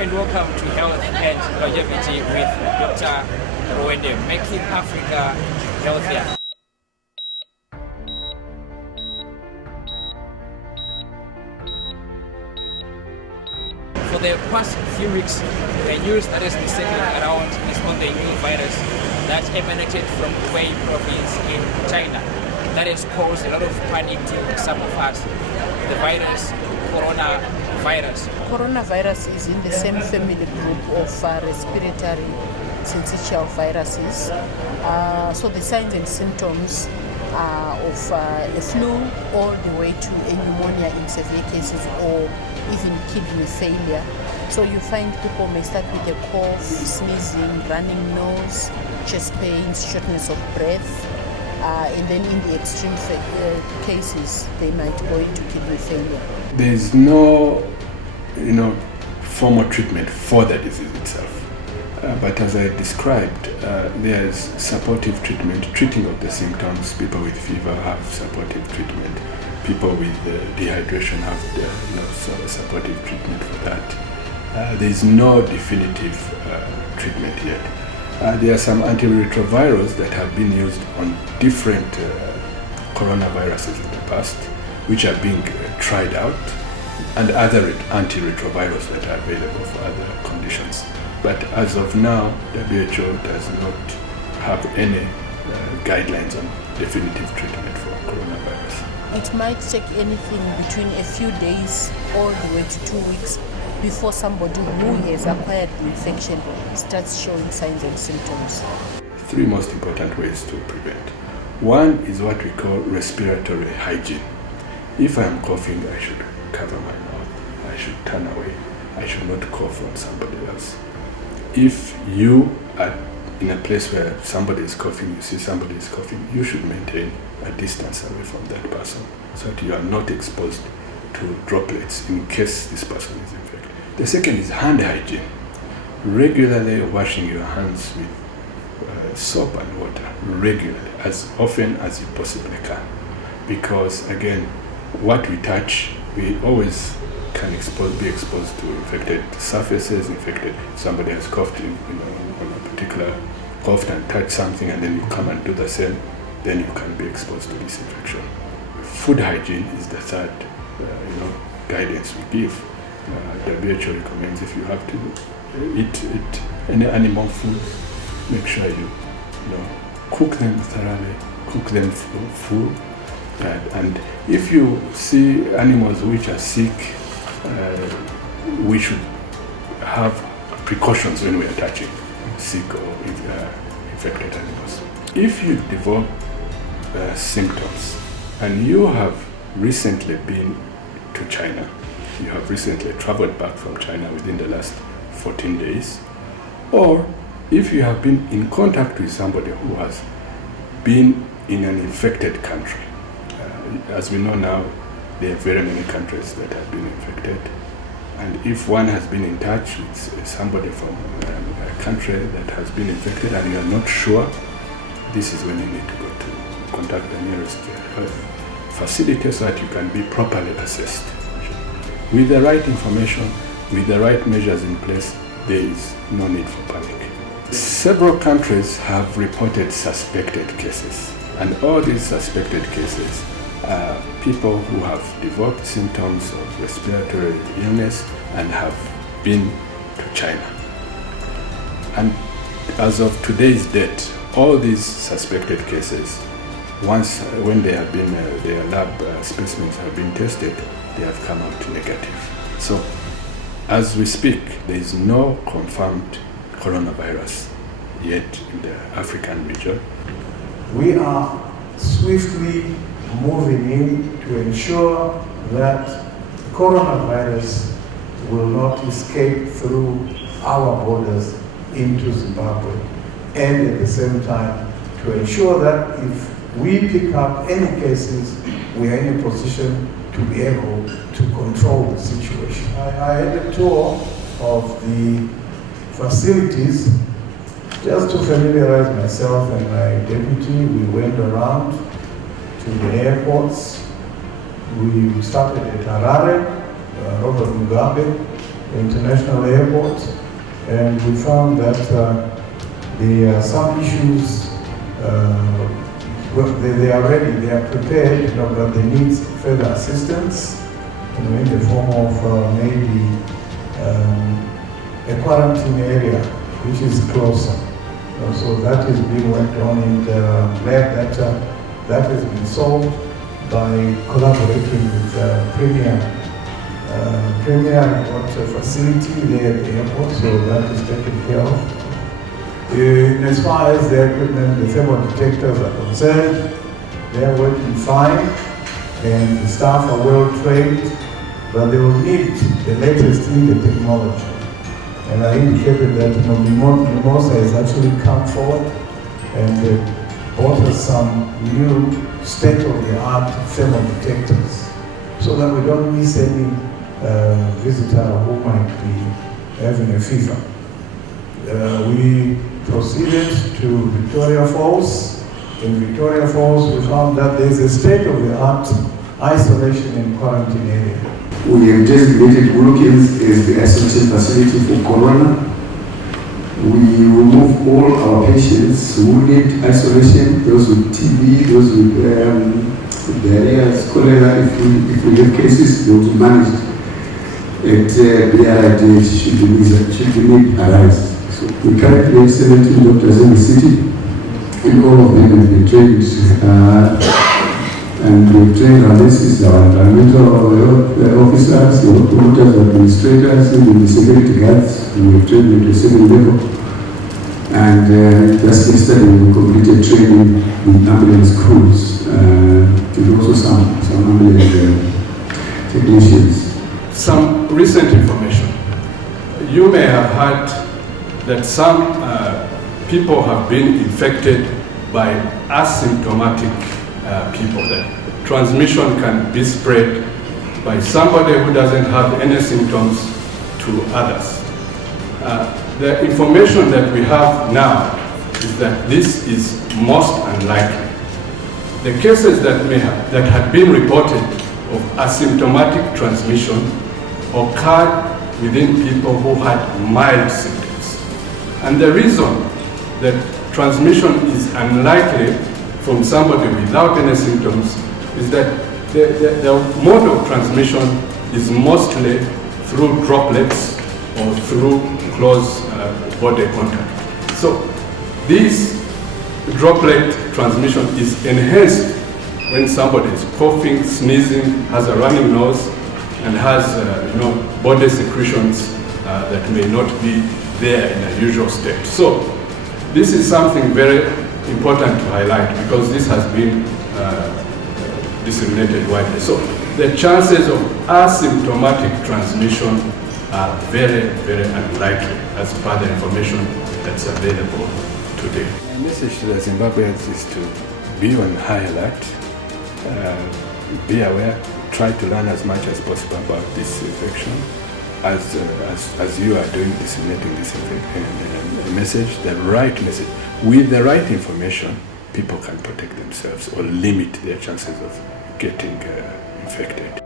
and welcome to Health and Longevity with Dr. Rwende, making Africa healthier. For the past few weeks, the news that has been circling around is on the new virus that emanated from Hubei province in China. That has caused a lot of panic to some of us. The virus, coronavirus. Coronavirus is in the same family group of respiratory syncytial viruses. So the signs and symptoms of a flu all the way to a pneumonia in severe cases, or even kidney failure. So you find people may start with a cough, sneezing, running nose, chest pains, shortness of breath, and then in the extreme cases they might go into kidney failure. There is no, formal treatment for the disease itself. But as I described, there is supportive treatment, treating of the symptoms. People with fever have supportive treatment. People with dehydration have supportive treatment for that. There is no definitive treatment yet. There are some antiretrovirals that have been used on different coronaviruses in the past, which are being tried out, and other antiretrovirals that are available for other conditions. But as of now, WHO does not have any guidelines on definitive treatment for coronavirus. It might take anything between a few days all the way to 2 weeks before somebody who has acquired the infection starts showing signs and symptoms. Three most important ways to prevent. One is what we call respiratory hygiene. If I am coughing, I should cover my mouth. I should turn away. I should not cough on somebody else. If you are in a place where somebody is coughing, you see somebody is coughing, you should maintain a distance away from that person so that you are not exposed to droplets in case this person is infected. The second is hand hygiene. Regularly washing your hands with soap and water, regularly, as often as you possibly can. Because again, what we touch, we always can be exposed to infected surfaces, somebody has coughed on a particular coughed and touched something, and then you come and do the same, then you can be exposed to this infection. Food hygiene is the third guidance we give. WHO recommends if you have to eat any animal food, make sure you cook them thoroughly, cook them full, and if you see animals which are sick, we should have precautions when we are touching sick or infected animals. If you develop symptoms and you have recently been to China, you have recently traveled back from China within the last 14 days, or if you have been in contact with somebody who has been in an infected country. As we know now, there are very many countries that have been infected. And if one has been in touch with somebody from a country that has been infected and you are not sure, this is when you need to go to contact the nearest health facility so that you can be properly assessed. With the right information, with the right measures in place, there is no need for panic. Several countries have reported suspected cases, and all these suspected cases are people who have developed symptoms of respiratory illness and have been to China. And as of today's date, all these suspected cases, when they have been, their lab specimens have been tested, they have come out negative. So, as we speak, there is no confirmed coronavirus yet in the African region. We are swiftly moving in to ensure that coronavirus will not escape through our borders into Zimbabwe, and at the same time to ensure that if we pick up any cases, we are in a position to be able to control the situation. I had a tour of the facilities just to familiarize myself and my deputy. We went around to the airports. We started at Harare, Robert Mugabe, international airport, and we found that there are some issues. Well, they are ready, they are prepared, but they need further assistance, in the form of maybe a quarantine area which is closer. So that is being worked on, and glad that that has been solved by collaborating with Premier got a facility there at the airport, so that is taken care of. As far as the equipment, the thermal detectors are concerned, they are working fine, and the staff are well trained, but they will need the latest in the technology. And I indicated that Mimosa has actually come forward and bought us some new state-of-the-art thermal detectors, so that we don't miss any visitor who might be having a fever. We proceeded to Victoria Falls. In Victoria Falls, we found that there is a state-of-the-art isolation and quarantine area. We have designated Wilkins as the isolation facility for corona. We remove all our patients who need isolation, those with TB, those with diarrhea, cholera. If we have cases, they will be managed at BRID should the need arise. So we currently have 17 doctors in the city, and all of them have been trained. And we've trained our nurses, our environmental officers, the promoters, administrators, even the security guards. We've trained them to a certain level. And just yesterday we completed training in ambulance crews, and also some ambulance technicians. Some recent information. You may have heard that some people have been infected by asymptomatic people. That transmission can be spread by somebody who doesn't have any symptoms to others. The information that we have now is that this is most unlikely. The cases that had been reported of asymptomatic transmission occurred within people who had mild symptoms. And the reason that transmission is unlikely from somebody without any symptoms is that the mode of transmission is mostly through droplets or through close body contact. So this droplet transmission is enhanced when somebody is coughing, sneezing, has a running nose, and has body secretions that may not be there in a usual state. So this is something very important to highlight, because this has been disseminated widely. So the chances of asymptomatic transmission are very, very unlikely as per the information that's available today. My message to the Zimbabweans is to be on high alert, be aware, try to learn as much as possible about this infection, as you are doing, disseminating this message, the right message. With the right information, people can protect themselves or limit their chances of getting infected.